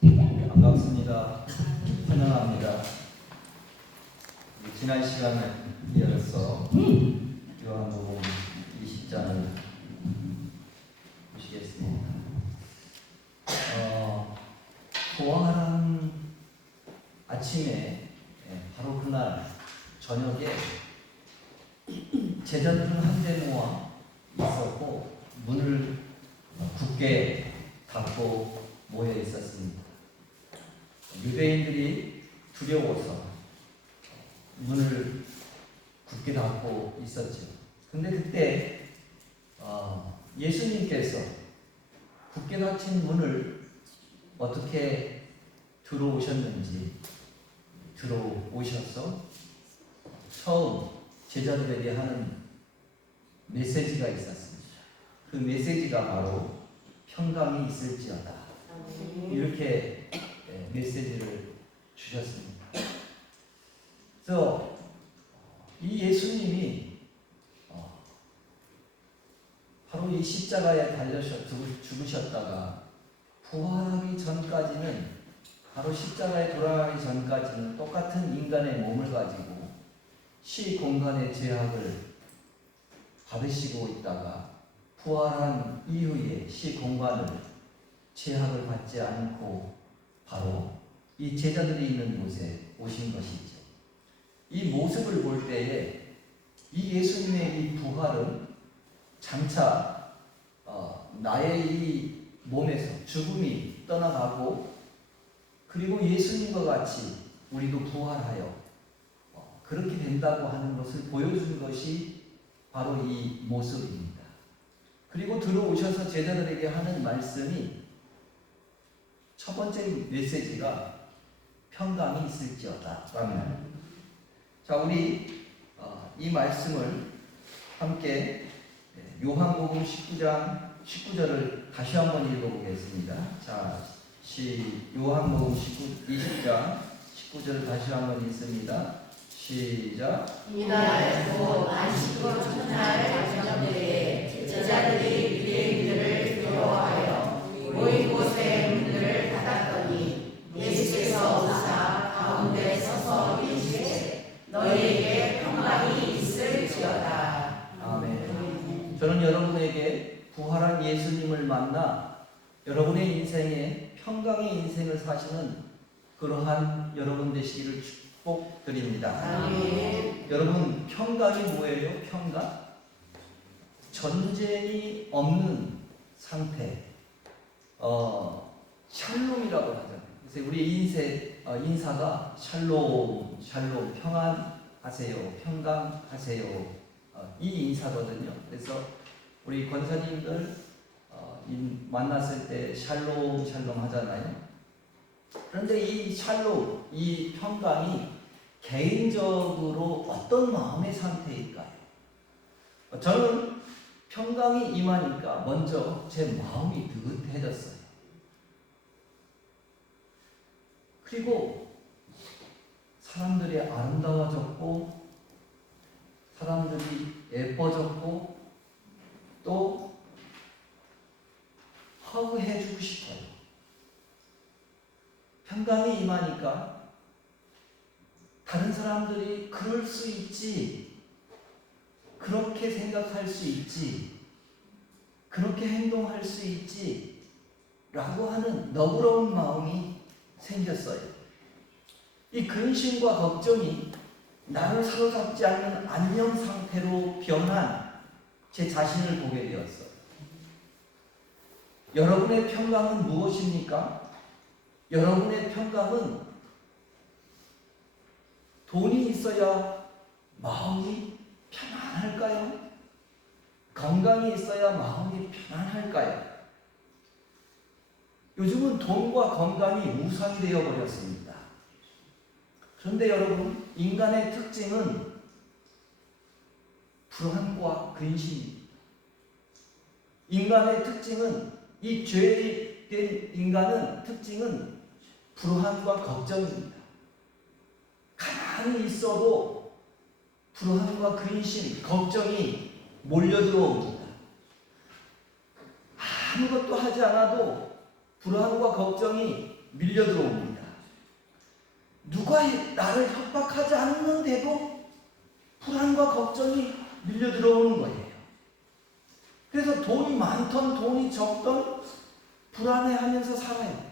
반갑습니다. 환영합니다. 지난 시간에 이어서 요한복음 20장을 보시겠습니다. 부활한 아침에 바로 그날 저녁에 제자들은 한데 모아 있었고 문을 굳게 닫고 모여 있었습니다. 유대인들이 두려워서 문을 굳게 닫고 있었죠. 근데 그때 예수님께서 굳게 닫힌 문을 어떻게 들어오셨는지 들어오셔서 처음 제자들에게 하는 메시지가 있었습니다. 그 메시지가 바로 평강이 있을지어다. 이렇게 메시지를 주셨습니다. 그래서 이 예수님이 바로 이 십자가에 달려서 죽으셨다가 부활하기 전까지는, 바로 십자가에 돌아가기 전까지는 똑같은 인간의 몸을 가지고 시공간의 제약을 받으시고 있다가 부활한 이후에 시공간을 제약을 받지 않고 바로 이 제자들이 있는 곳에 오신 것이죠. 이 모습을 볼 때에 이 예수님의 이 부활은 장차 나의 이 몸에서 죽음이 떠나가고, 그리고 예수님과 같이 우리도 부활하여 그렇게 된다고 하는 것을 보여준 것이 바로 이 모습입니다. 그리고 들어오셔서 제자들에게 하는 말씀이, 첫 번째 메시지가 평강이 있을지어다. 자, 우리 이 말씀을 함께 요한복음 19장 19절을 다시 한번 읽어보겠습니다. 자, 요한복음 20장 19절을 다시 한번 읽습니다. 시작. 이날 곧 안식일 첫날 저녁에 제자들이 유대인들을 두려워하여 모인 곳에 문을 닫았더니 예수께서 오사 가운데 서서 이르시되 너희에게 평강이 있을지어다. 아멘. 저는 여러분에게 부활한 예수님을 만나 여러분의 인생에 평강의 인생을 사시는 그러한 여러분 되시기를 축복드립니다. 아멘. 여러분, 평강이 뭐예요? 평강? 전쟁이 없는 상태, 샬롬이라고 하잖아요. 그래서 우리 인사가 샬롬, 평안하세요, 평강하세요, 이 인사거든요. 그래서 우리 권사님들 만났을 때 샬롬 하잖아요. 그런데 이 샬롬, 이 평강이 개인적으로 어떤 마음의 상태일까요? 저는 평강이 임하니까 먼저 제 마음이 느긋해졌어요. 그리고 사람들이 아름다워졌고, 사람들이 예뻐졌고, 또 허그해주고 싶어요. 평강이 임하니까 다른 사람들이 그럴 수 있지, 그렇게 생각할 수 있지, 그렇게 행동할 수 있지 라고 하는 너그러운 마음이 생겼어요. 이 근심과 걱정이 나를 사로잡지 않는 안녕 상태로 변한 제 자신을 보게 되었어요. 여러분의 평강은 무엇입니까? 여러분의 평강은 돈이 있어야 마음이 편안할까요? 건강이 있어야 마음이 편안할까요? 요즘은 돈과 건강이 우상이 되어버렸습니다. 그런데 여러분, 인간의 특징은 불안과 근심입니다. 인간의 특징은, 이 죄된 인간은 특징은 불안과 걱정입니다. 가만히 있어도 불안과 근심, 걱정이 몰려들어옵니다. 아무것도 하지 않아도 불안과 걱정이 밀려들어옵니다. 누가 나를 협박하지 않는데도 불안과 걱정이 밀려들어오는 거예요. 그래서 돈이 많던 돈이 적던 불안해하면서 살아요.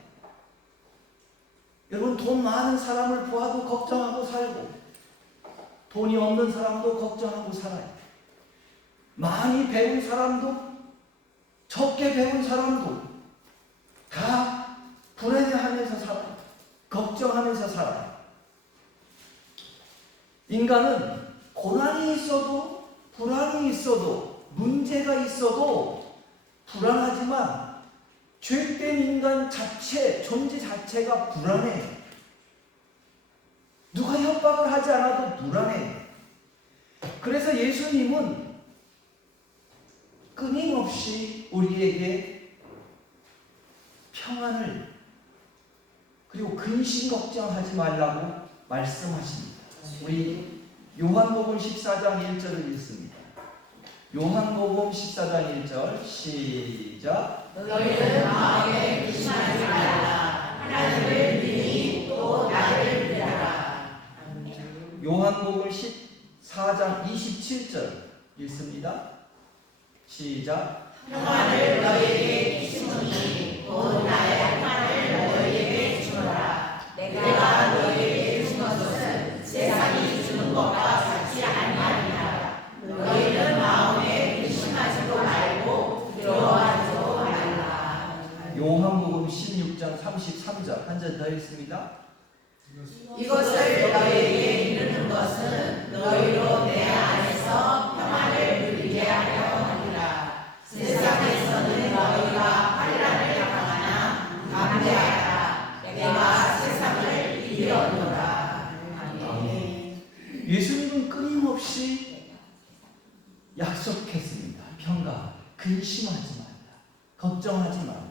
여러분, 돈 많은 사람을 보아도 걱정하고 살고, 돈이 없는 사람도 걱정하고 살아요. 많이 배운 사람도 적게 배운 사람도 다 불안해하면서 살아요. 걱정하면서 살아요. 인간은 고난이 있어도, 불안이 있어도, 문제가 있어도 불안하지만 죄된 인간 자체, 존재 자체가 불안해요. 누가 협박을 하지 않아도 불안해요. 그래서 예수님은 끊임없이 우리에게 평안을, 그리고 근심 걱정하지 말라고 말씀하십니다. 우리 요한복음 14장 1절을 읽습니다. 요한복음 14장 1절 시작. 너희는 마음에 근심하지 말라. 하나님을 믿으니 또 나를 믿어라. 요한복음 14장 27절 읽습니다. 시작. 평안을 너희에게 주노니 곧 나의 평안을 너희에게 주노라. 내가 너희에게 주는 것은 세상이 주는 것과 같지 아니하니라. 너희는 마음에 근심하지도 말고 두려워하지도 말라. 요한복음 16장 33절 한 절 더 읽습니다. 이것을 너희에게 이르는 것은 너희로 내 안에서 평안을 누리게 하려 하니라. 세상에서는 너희가 환난을 당하나 담대하라. 내가 세상을 이겼노라. 아멘. 예수님은 끊임없이 약속했습니다. 평강, 근심하지 말라, 걱정하지 말라.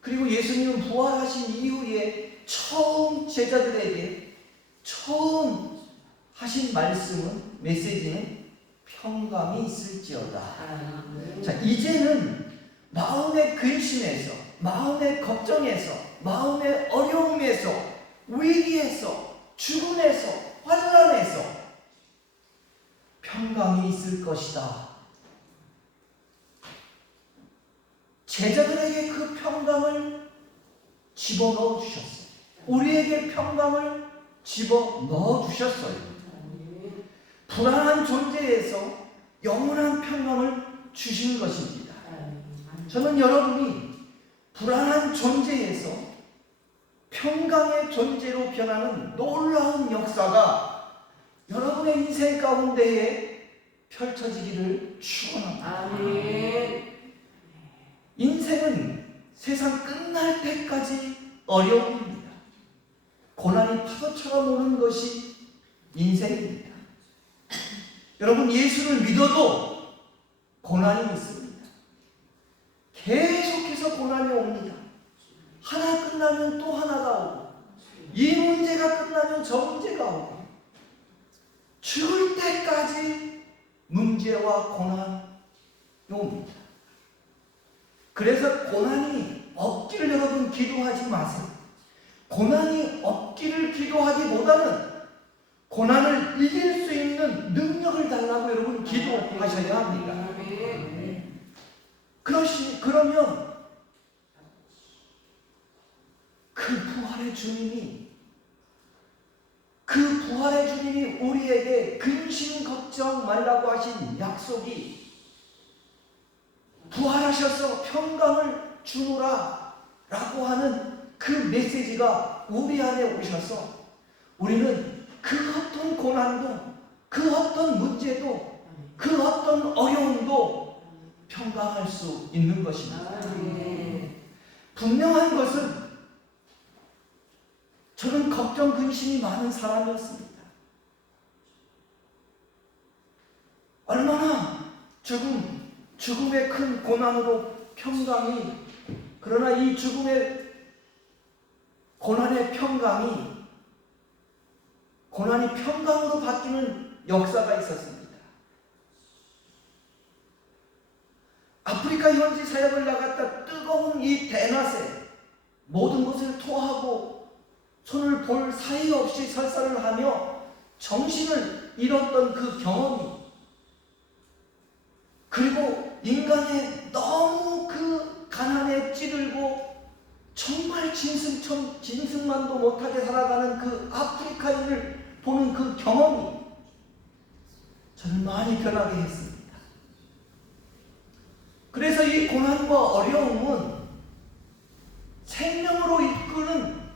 그리고 예수님은 부활하신 이후에 처음 제자들에게 처음 하신 말씀은, 메시지는 평강이 있을지어다. 자, 이제는 마음의 근심에서, 마음의 걱정에서, 마음의 어려움에서, 위기에서, 죽음에서, 환난에서 평강이 있을 것이다. 제자들에게 그 평강을 집어넣어 주셨어요. 우리에게 평강을 집어넣어 주셨어요. 불안한 존재에서 영원한 평강을 주신 것입니다. 저는 여러분이 불안한 존재에서 평강의 존재로 변하는 놀라운 역사가 여러분의 인생 가운데에 펼쳐지기를 축원합니다. 아멘. 인생은 세상 끝날 때까지 어려움입니다. 고난이 파도처럼 오는 것이 인생입니다. 여러분, 예수를 믿어도 고난이 있습니다. 계속해서 고난이 옵니다. 하나 끝나면 또 하나가 오고, 이 문제가 끝나면 저 문제가 오고, 죽을 때까지 문제와 고난이 옵니다. 그래서 고난이 없기를 여러분 기도하지 마세요. 고난이 없기를 기도하기보다는 고난을 이길 수 있는 능력을 달라고 여러분 기도하셔야 합니다. 그러면 그 부활의 주님이 우리에게 근심 걱정 말라고 하신 약속이, 부활하셔서 평강을 주노라 라고 하는 그 메시지가 우리 안에 오셔서 우리는 그 어떤 고난도, 그 어떤 문제도, 그 어떤 어려움도 평강할 수 있는 것입니다. 분명한 것은 저는 걱정 근심이 많은 사람이었습니다. 얼마나 죽음의 큰 고난으로 평강이, 그러나 이 죽음의 고난의 평강이, 고난이 평강으로 바뀌는 역사가 있었습니다. 아프리카 현지 사역을 나갔다 뜨거운 이 대낮에 모든 것을 토하고 손을 볼 사이 없이 설사를 하며 정신을 잃었던 그 경험이, 그리고 인간의 너무 그 가난에 찌들고 정말 짐승만도 못하게 살아가는 그 아프리카인을 보는 그 경험이 저를 많이 변하게 했습니다. 그래서 이 고난과 어려움은 생명으로 이끄는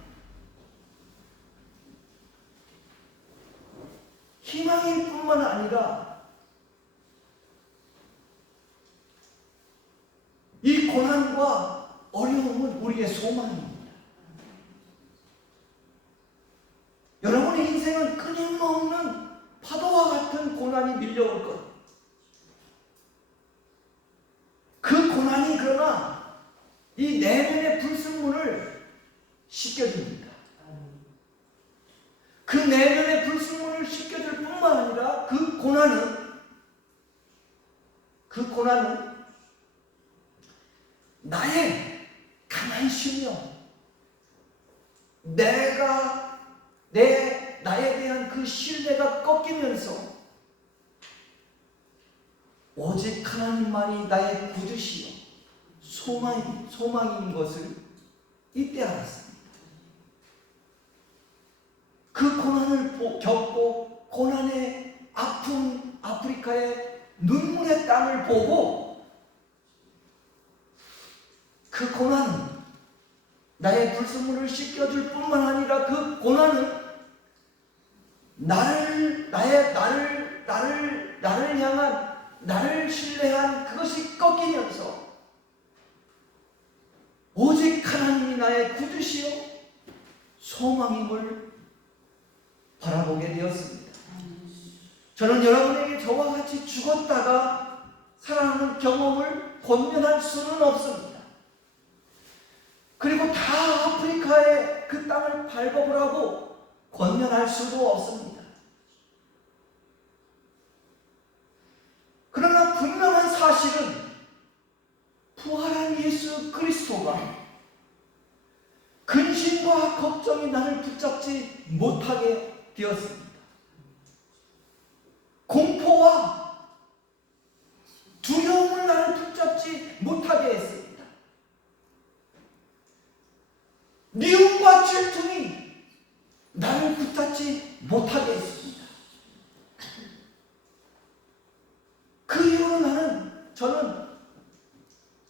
희망일 뿐만 아니라 이 고난과 어려움은 우리의 소망입니다. 여러분의 인생은 끊임없는 파도와 같은 고난이 밀려올 것. 그 고난이 그러나 이 내면의 불순물을 씻겨줍니다. 그 내면의 불순물을 씻겨줄 뿐만 아니라 그 고난은 나의 가만히쉬며 나에 대한 그 신뢰가 꺾이면서 오직 하나님만이 나의 구주시요 소망인 것을 이때 알았습니다. 그 고난을 겪고 고난의 아픈 아프리카의 눈물의 땅을 보고 그 고난은 나의 불순물을 씻겨줄 뿐만 아니라 그 고난은 나를 신뢰한 그것이 꺾이면서 오직 하나님이 나의 구주시요 소망임을 바라보게 되었습니다. 저는 여러분에게 저와 같이 죽었다가 살아나는 경험을 권면할 수는 없습니다. 그리고 다 아프리카의 그 땅을 밟아보라고 권면할 수도 없습니다. 그러나 분명한 사실은 부활한 예수 그리스도가 근심과 걱정이 나를 붙잡지 못하게 되었습니다. 공포와 두려움을 나를 붙잡지 못하게 했습니다. 미움과 질투이 나를 붙잡지 못하게 했습니다. 그 이후로 저는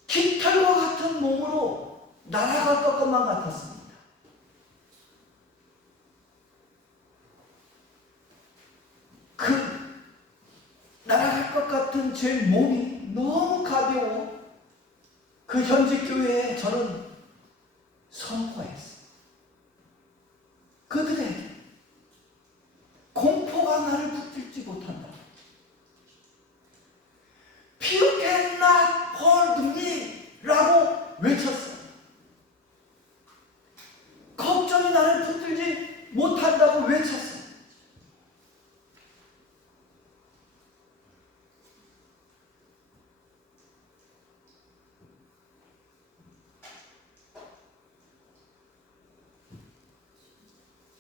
깃털과 같은 몸으로 날아갈 것만 같았습니다. 그 날아갈 것 같은 제 몸이 너무 가벼워 그 현직 교회에 저는 선포했어요. 그들에게 공포가 나를 붙들지 못한다. You cannot hold me 라고 외쳤어요. 걱정이 나를 붙들지 못한다고 외쳤어요.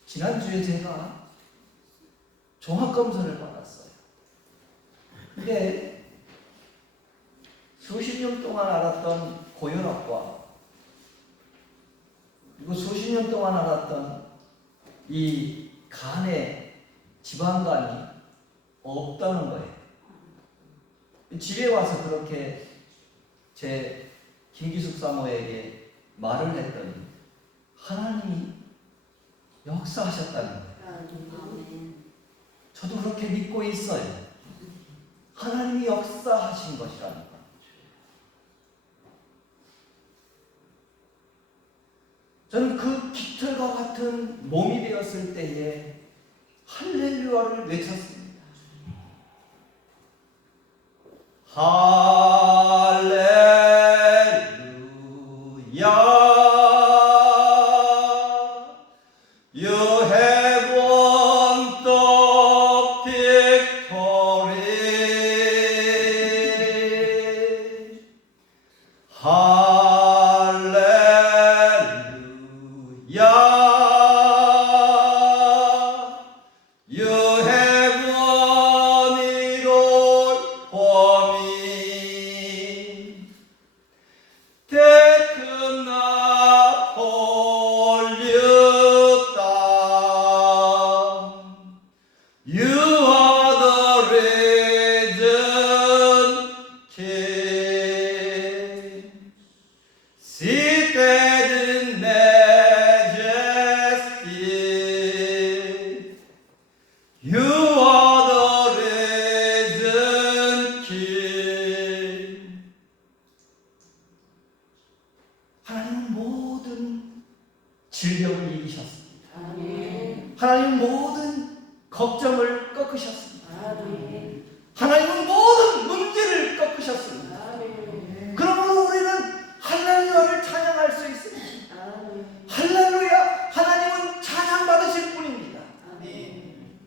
지난주에 제가 종합검사를 받았어요. 근데 수십 년 동안 알았던 고혈압과 그리고 수십 년 동안 알았던 이 간에 지방간이 없다는 거예요. 집에 와서 그렇게 제 김기숙 사모에게 말을 했더니 하나님이 역사하셨다는 거예요. 저도 그렇게 믿고 있어요. 하나님이 역사하신 것이라는 거예요. 저는 그 깃털과 같은 몸이 되었을 때에 할렐루야를 외쳤습니다. 할렐루야. You have won the victory. 할렐루야. You have won it all for me. That could not hold you down. You are the risen King, seated in majesty. You are the risen King. 하나님은 모든 질병을 이기셨습니다. 아멘. 하나님은 모든 걱정을 꺾으셨습니다. 아멘. 하나님은 모든 문제를 꺾으셨습니다. 아멘. 그러므로 우리는 할렐루야를 찬양할 수 있습니다. 아멘. 할렐루야, 하나님은 찬양받으실 분입니다. 아멘.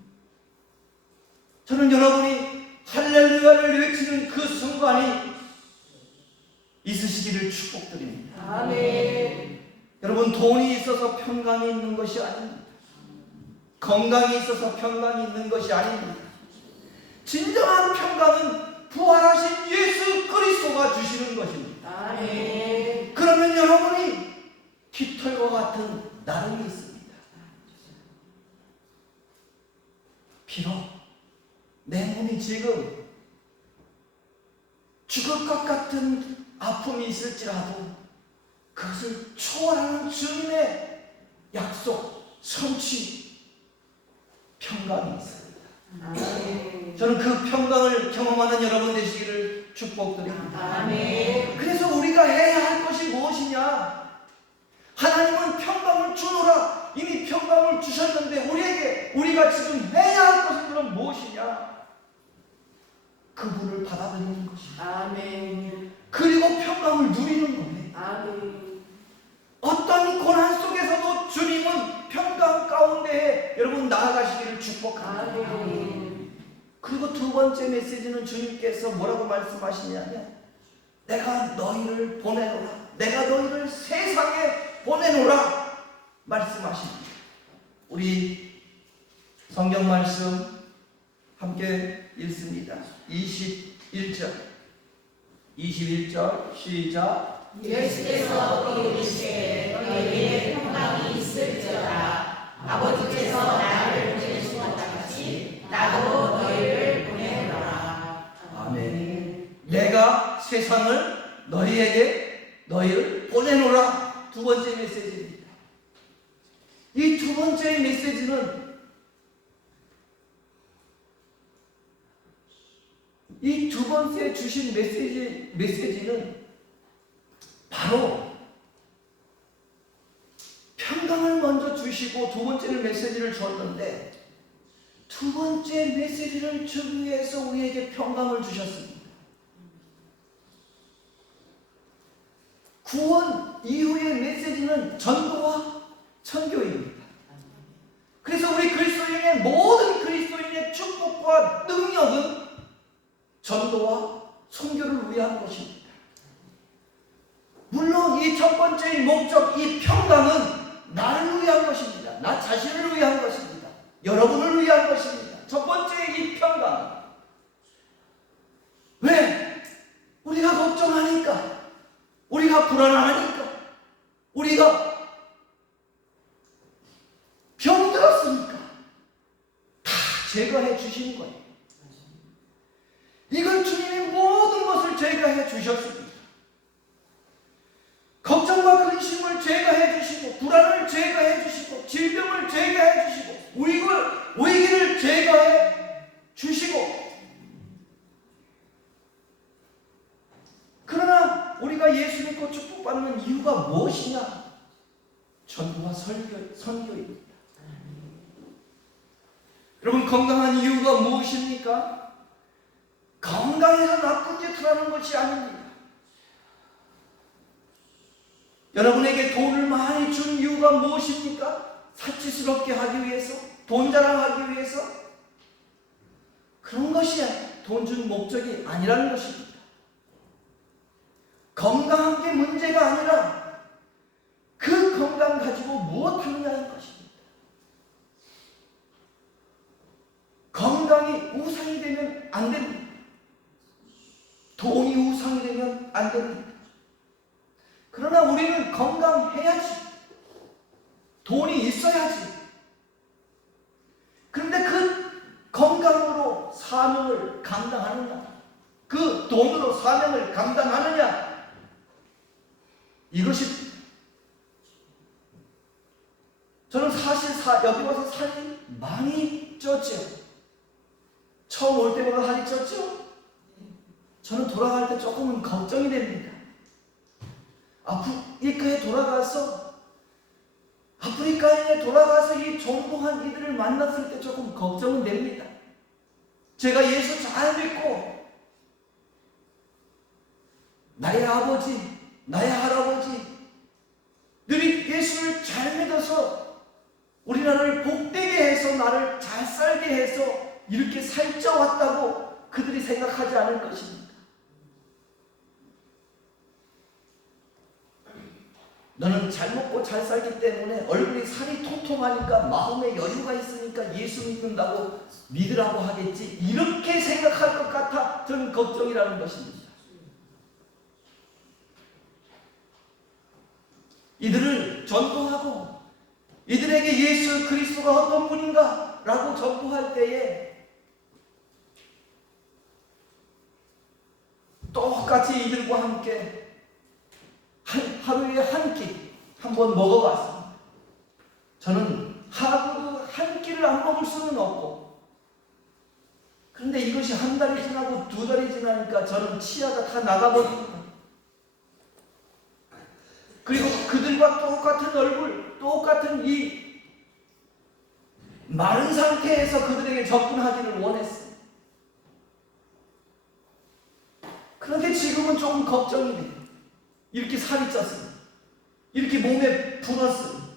저는 여러분이 할렐루야를 외치는 그 순간이 있으시기를 축복드립니다. 아멘. 여러분, 돈이 있어서 평강이 있는 것이 아닙니다. 건강이 있어서 평강이 있는 것이 아닙니다. 진정한 평강은 부활하신 예수 그리스도가 주시는 것입니다. 아멘. 그러면 여러분이 깃털과 같은 나름이 있습니다. 비록 내 몸이 지금 죽을 것 같은 아픔이 있을지라도 그것을 초월하는 주님의 약속, 성취, 평강이 있습니다. 아멘. 저는 그 평강을 경험하는 여러분 되시기를 축복드립니다. 아멘. 그래서 우리가 해야 할 것이 무엇이냐? 하나님은 평강을 주노라 이미 평강을 주셨는데 우리가 지금 해야 할 것은 그럼 무엇이냐? 그분을 받아들이는 것입니다. 아멘. 그리고 평강을 누리는 거예요. 아멘. 어떤 고난 속에서도 주님은 평강 가운데에 여러분 나아가시기를 축복합니다. 아멘. 그리고 두 번째 메시지는 주님께서 뭐라고 말씀하시냐면 내가 너희를 보내노라, 내가 너희를 세상에 보내노라 말씀하십니다. 우리 성경 말씀 함께 읽습니다. 21절 시작. 예수께서 또 이르시되 너희에게 평강이 있을지어다. 아버지께서 나를 보내신 것 같이 나도 너희를 보내노라. 아멘. 내가 세상을 너희를 보내노라. 두 번째 메시지입니다. 이 두 번째 메시지는 이 두 번째 주신 메시지는 바로 평강을 먼저 주시고 두 번째는 메시지를 줬는데 두 번째 메시지를 주기 위해서 우리에게 평강을 주셨습니다. 구원 이후의 메시지는 전도와 선교입니다. 그래서 우리 그리스도인의 모든 그리스도인의 축복과 능력은 전도와 선교를 위한 것입니다. 물론 이 첫 번째의 목적, 이 평강은 나를 위한 것입니다. 나 자신을 위한 것입니다. 여러분을 위한 것입니다. 첫 번째 이 평강. 왜? 우리가 걱정하니까, 우리가 불안하니까, 우리가 병들었으니까 다 제거해 주시는 거예요. 이건 주님이 모든 것을 제거해 주셨습니다. 걱정과 근심을 제거해 주시고, 불안을 제거해 주시고, 질병을 제거해 주시고, 위기를 제거해 주시고. 그러나 우리가 예수 믿고 축복받는 이유가 무엇이냐? 전도와 선교입니다. 여러분, 건강한 이유가 무엇입니까? 건강해서 나쁜 짓을 하는 것이 아닙니다. 여러분에게 돈을 많이 준 이유가 무엇입니까? 사치스럽게 하기 위해서? 돈 자랑하기 위해서? 그런 것이 돈 준 목적이 아니라는 것입니다. 건강한 게 문제가 아니라 그 그 건강 가지고 무엇하느냐는 것입니다. 건강이 우상이 되면 안 됩니다. 돈이 우상이 되면 안 됩니다. 그러나 우리는 건강해야지. 돈이 있어야지. 그런데 그 건강으로 사명을 감당하느냐? 그 돈으로 사명을 감당하느냐? 이것이 저는 사실 여기 와서 살이 많이 쪘죠. 처음 올 때보다 살이 쪘죠. 저는 돌아갈 때 조금은 걱정이 됩니다. 아프리카에 돌아가서 이 전도한 이들을 만났을 때 조금 걱정은 됩니다. 제가 예수 잘 믿고 나의 아버지, 나의 할아버지들이 예수를 잘 믿어서 우리나라를 복되게 해서 나를 잘 살게 해서 이렇게 살쪄왔다고 그들이 생각하지 않을 것입니다. 너는 잘 먹고 잘 살기 때문에 얼굴이 살이 통통하니까 마음에 여유가 있으니까 예수 믿는다고 믿으라고 하겠지, 이렇게 생각할 것 같아 저는 걱정이라는 것입니다. 이들을 전도하고 이들에게 예수 그리스도가 어떤 분인가 라고 전도할 때에 똑같이 이들과 함께 하루에 한 끼 한번 먹어봤습니다. 저는 하루도 한 끼를 안 먹을 수는 없고, 그런데 이것이 한 달이 지나고 두 달이 지나니까 저는 치아가 다 나가버립니다. 그리고 그들과 똑같은 얼굴, 똑같은 이 마른 상태에서 그들에게 접근하기를 원했어요. 그런데 지금은 조금 걱정이 돼요. 이렇게 살이 쪘습니다. 이렇게 몸에 불었습니다.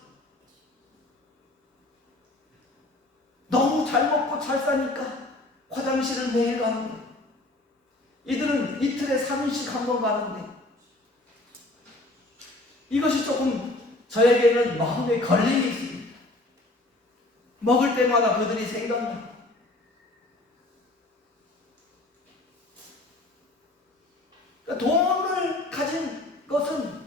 너무 잘 먹고 잘 사니까 화장실을 매일 갑니다. 이들은 이틀에 3일씩 한 번 가는데 이것이 조금 저에게는 마음에 걸림이 있습니다. 먹을 때마다 그들이 생각나요. 그러니까 돈을 가진 것은,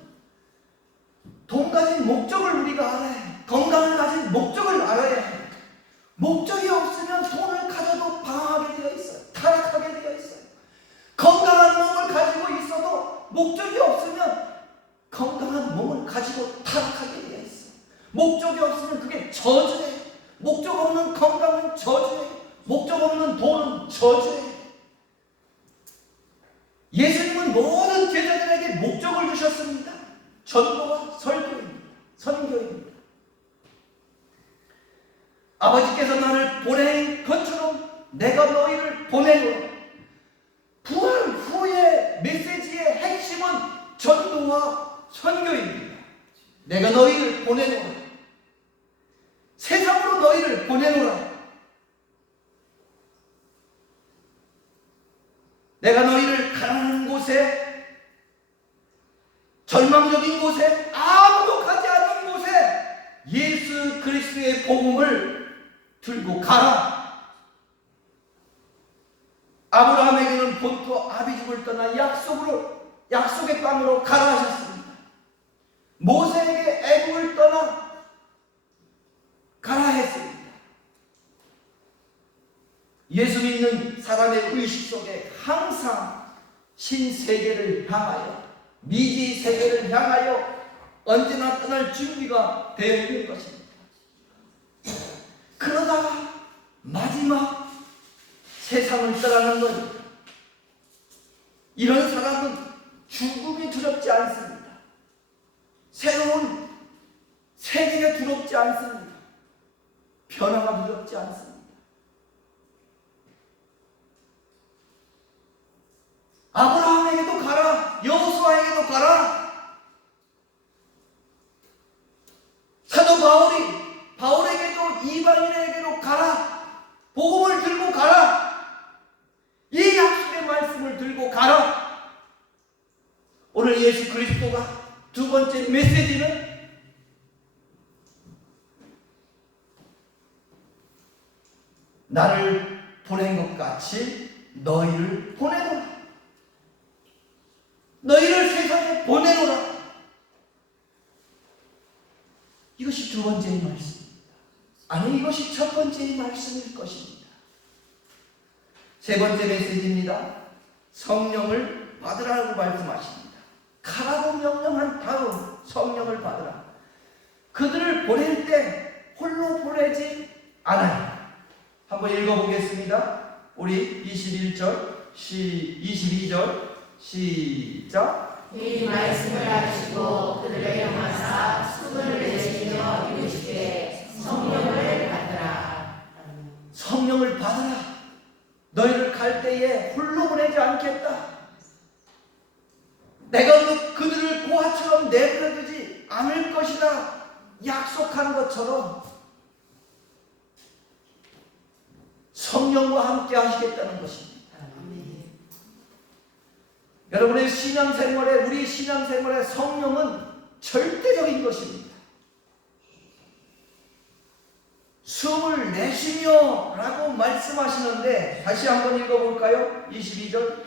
돈 가진 목적을 우리가 알아야 해요. 건강을 가진 목적을 알아야 해요. 목적이 없으면 돈을 가져도 방황하게 되어 있어요. 타락하게 되어 있어요. 건강한 몸을 가지고 있어도 목적이 없으면 건강한 몸을 가지고 타락하게 되어 있어요. 목적이 없으면 그게 저주예요. 목적 없는 건강은 저주예요. 목적 없는 돈은 저주예요. 예수님은 모든 제자들에게 목적을 주셨습니다. 전도와 선교입니다. 아버지께서 나를 보낸 것처럼 내가 너희를 보내노라. 부활 후의 메시지의 핵심은 전도와 선교입니다. 내가 너희를 보내노라. 세상으로 너희를 보내노라. 내가 너희를 가난한 곳에, 절망적인 곳에, 아무도 가지 않는 곳에 예수 그리스도의 복음을 들고 가라. 아브라함에게는 본토 아비집을 떠나 약속의 땅으로 가라 하셨습니다. 모세에게 애굽을 떠나 가라 했습니다. 예수 믿는 사람의 의식 속에 항상 신세계를 향하여, 미지 세계를 향하여 언제나 떠날 준비가 되어 있는 것입니다. 그러다가 마지막 세상을 떠나는 것, 이런 사람은 죽음이 두렵지 않습니다. 새로운 세계가 두렵지 않습니다. 변화가 두렵지 않습니다. 아브라함에게도 가라, 여호수아에게도 가라. 사도 바울에게도 이방인에게도 가라. 복음을 들고 가라. 이 약속의 말씀을 들고 가라. 오늘 예수 그리스도가 두 번째 메시지는 나를 보낸 것 같이 너희를 보내노라. 너희를 세상에 보내노라. 이것이 두 번째의 말씀입니다. 아니, 이것이 첫 번째의 말씀일 것입니다. 세 번째 메시지입니다. 성령을 받으라고 말씀하십니다. 가라고 명령한 다음 성령을 받으라. 그들을 보낼 때 홀로 보내지 않아요. 한번 읽어보겠습니다. 우리 21절, 22절 시작. 이 말씀을 하시고 그들을 향하사 숨을 내쉬며 이르시되 성령을 받으라. 성령을 받으라. 너희를 갈 때에 홀로 보내지 않겠다. 내가 그들을 고아처럼 내버려두지 않을 것이다 약속한 것처럼 성령과 함께 하시겠다는 것입니다. 여러분의 신앙생활에, 우리 신앙생활의 성령은 절대적인 것입니다. 숨을 내쉬며 라고 말씀하시는데 다시 한번 읽어볼까요? 22절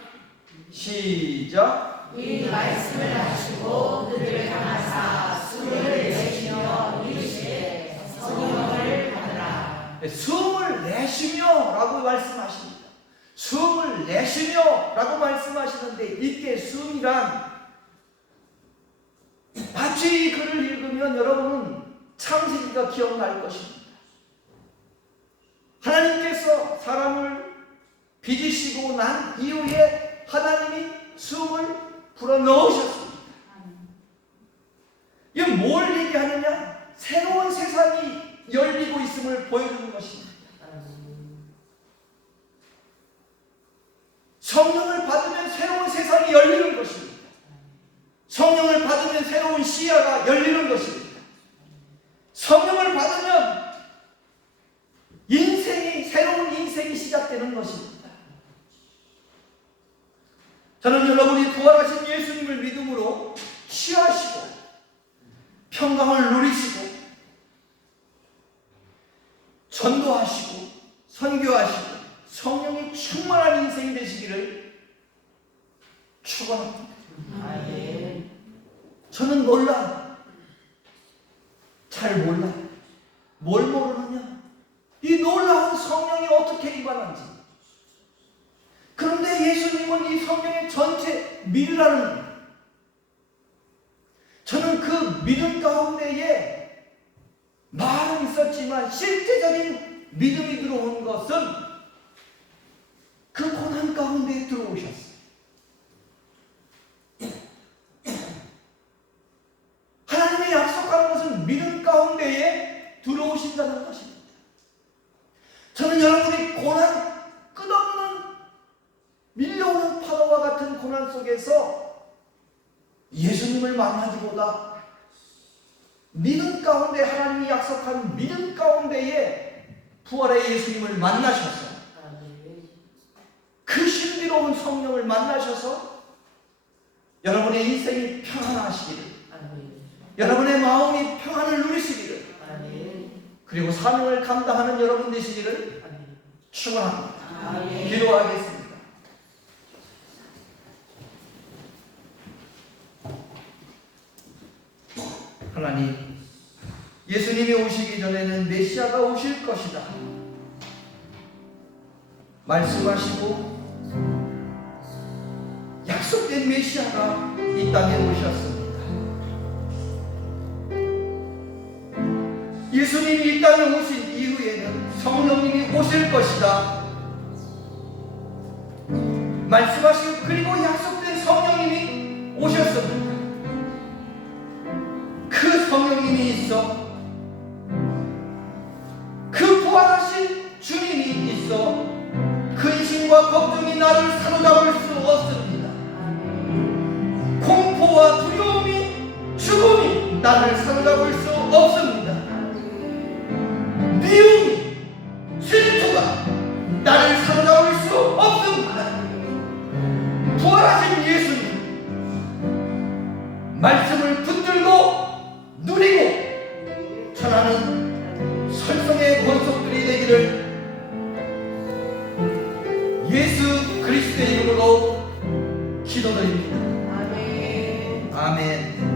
시작. 이 말씀을 하시고 그들을 향하사 숨을 내쉬며 이르시되 성령을 받으라. 숨을 내쉬며 라고 말씀하십니다. 숨을 내쉬며 라고 말씀하시는데 이때 숨이란 마치 이 글을 읽으면 여러분은 창세기가 기억날 것입니다. 하나님께서 사람을 빚으시고 난 이후에 하나님이 숨을 불어넣으셨습니다. 이게 뭘 얘기하느냐? 새로운 세상이 열리고 있음을 보여주는 것입니다. 성령을 받으면 새로운 세상이 열리는 것입니다. 성령을 받으면 새로운 시야가 열리는 것입니다. 성령을 받으면 새로운 인생이 시작되는 것입니다. 저는 여러분이 부활하신 예수님을 믿음으로 취하시고 평강을 누리시고 전도하시고 선교하시고 성령이 충만한 인생이 되시기를 축원합니다. 저는 몰라요. 잘 몰라요. 뭘 모르느냐? 이 놀라운 성령이 어떻게 임하는지. 그런데 예수님은 이 성령의 전체 믿으라는 거예요. 저는 그 믿음 가운데에 말은 있었지만 실제적인 믿음이 들어온 것은 그 고난 가운데 들어오셨어요. 하나님이 약속한 것은 믿음 가운데에 들어오신다는 것입니다. 저는 여러분이 고난, 끝없는 밀려오는 파도와 같은 고난 속에서 예수님을 만나기보다 믿음 가운데 하나님이 약속한 믿음 가운데에 부활의 예수님을 만나셔서 그 신비로운 성령을 만나셔서 여러분의 인생이 평안하시기를, 여러분의 마음이 평안을 누리시기를, 그리고 사명을 감당하는 여러분 되시기를 축원합니다. 기도하겠습니다. 하나님, 예수님이 오시기 전에는 메시아가 오실 것이다 말씀하시고 약속된 메시아가 이 땅에 오셨습니다. 예수님이 이 땅에 오신 이후에는 성령님이 오실 것이다 말씀하시고, 그리고 약속된 성령님이 오셨습니다. 그 성령님이 있어, 그 부활하신 주님이 있어 근심과 걱정이 나를 사로잡을 수 없습니다. 공포와 두려움이, 죽음이 나를 사로잡을 수 없습니다. 미움이, 질투가 나를 사로잡을 수 없습니다. 부활하신 예수님 말씀을 붙들고 누리고 전하는 설성의 권속들이 되기를 예수 그리스도의 이름으로 기도드립니다. 아멘. 아멘.